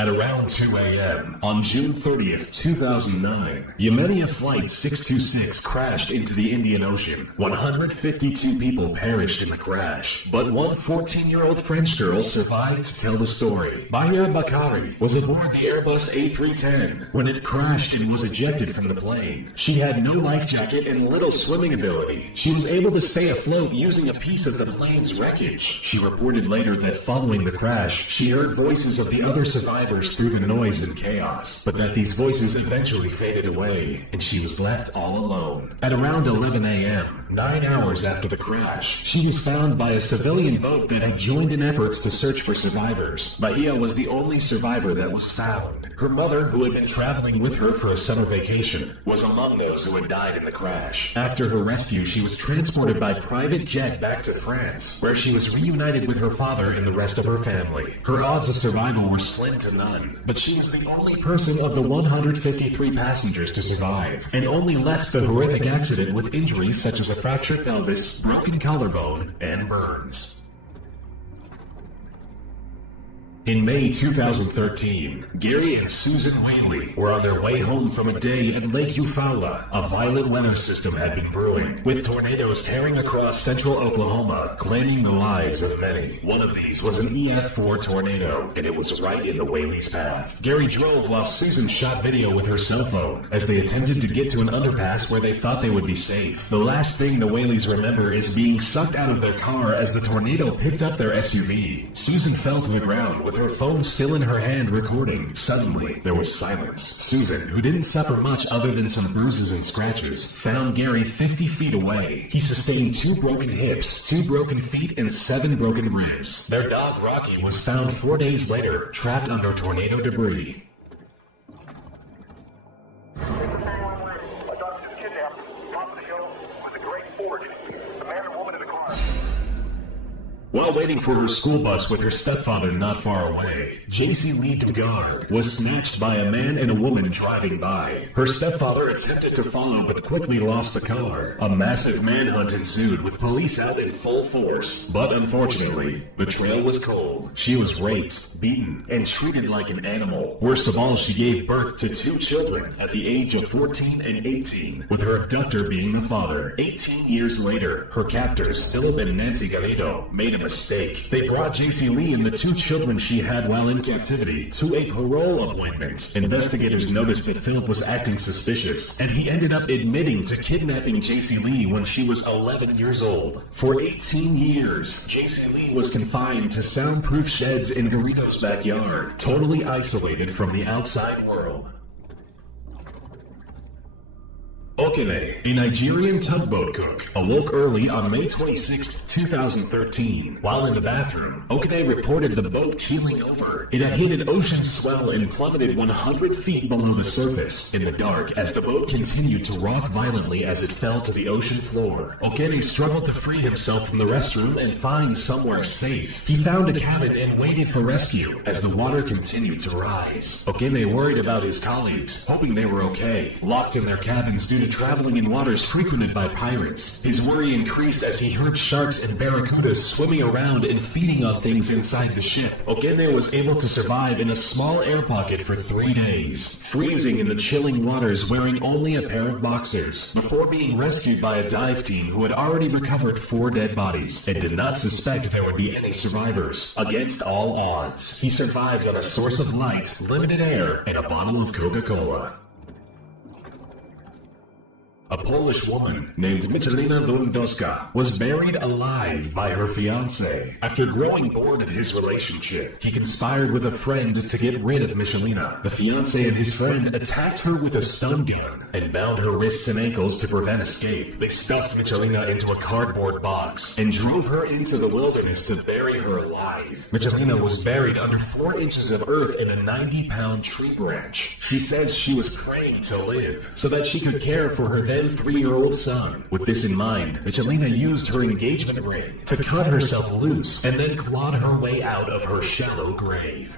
At around 2 a.m. on June 30th, 2009, Yemenia Flight 626 crashed into the Indian Ocean. 152 people perished in the crash, but one 14-year-old French girl survived to tell the story. Baya Bakari was aboard the Airbus A310 when it crashed and was ejected from the plane. She had no life jacket and little swimming ability. She was able to stay afloat using a piece of the plane's wreckage. She reported later that following the crash, she heard voices of the other survivors through the noise and chaos, but that these voices eventually faded away, and she was left all alone. At around 11 a.m., 9 hours after the crash, she was found by a civilian boat that had joined in efforts to search for survivors. Bahia was the only survivor that was found. Her mother, who had been traveling with her for a summer vacation, was among those who had died in the crash. After her rescue, she was transported by private jet back to France, where she was reunited with her father and the rest of her family. Her odds of survival were slim to none, but she was the only person of the 153 passengers to survive, and only left the horrific accident with injuries such as a fractured pelvis, broken collarbone, and burns. In May 2013, Gary and Susan Whaley were on their way home from a day at Lake Eufaula. A violent weather system had been brewing, with tornadoes tearing across central Oklahoma, claiming the lives of many. One of these was an EF4 tornado, and it was right in the Whaley's path. Gary drove while Susan shot video with her cell phone as they attempted to get to an underpass where they thought they would be safe. The last thing the Whaleys remember is being sucked out of their car as the tornado picked up their SUV. Susan fell to the ground with her phone still in her hand recording. Suddenly, there was silence. Susan, who didn't suffer much other than some bruises and scratches, found Gary 50 feet away. He sustained 2 broken hips, 2 broken feet, and 7 broken ribs. Their dog, Rocky, was found 4 days later, trapped under tornado debris. While waiting for her school bus with her stepfather not far away, JC Lee Dugard was snatched by a man and a woman driving by. Her stepfather attempted to follow but quickly lost the car. A massive manhunt ensued with police out in full force, but unfortunately, the trail was cold. She was raped, beaten, and treated like an animal. Worst of all, she gave birth to 2 children at the age of 14 and 18, with her abductor being the father. 18 years later, her captors, Philip and Nancy Galindo, made a mistake. They brought JC Lee and the 2 children she had while in captivity to a parole appointment. Investigators noticed that Philip was acting suspicious, and he ended up admitting to kidnapping JC Lee when she was 11 years old. For 18 years, JC Lee was confined to soundproof sheds in Garrido's backyard, totally isolated from the outside world. Okene, a Nigerian tugboat cook, awoke early on May 26, 2013. While in the bathroom, Okene reported the boat keeling over. It had hit an ocean swell and plummeted 100 feet below the surface in the dark as the boat continued to rock violently as it fell to the ocean floor. Okene struggled to free himself from the restroom and find somewhere safe. He found a cabin and waited for rescue as the water continued to rise. Okene worried about his colleagues, hoping they were okay, locked in their cabins due to traveling in waters frequented by pirates. His worry increased as he heard sharks and barracudas swimming around and feeding on things inside the ship. Okene was able to survive in a small air pocket for 3 days, freezing in the chilling waters wearing only a pair of boxers, before being rescued by a dive team who had already recovered 4 dead bodies and did not suspect there would be any survivors. Against all odds, he survived on a source of light, limited air, and a bottle of Coca-Cola. A Polish woman named Michalina Lewandowska was buried alive by her fiancé. After growing bored of his relationship, he conspired with a friend to get rid of Michalina. The fiancé and his friend attacked her with a stun gun and bound her wrists and ankles to prevent escape. They stuffed Michalina into a cardboard box and drove her into the wilderness to bury her alive. Michalina was buried under 4 inches of earth in a 90-pound tree branch. She says she was praying to live so that she could care for her then 3-year-old son. With this in mind, Michalina used her engagement ring to cut herself loose and then clawed her way out of her shallow grave.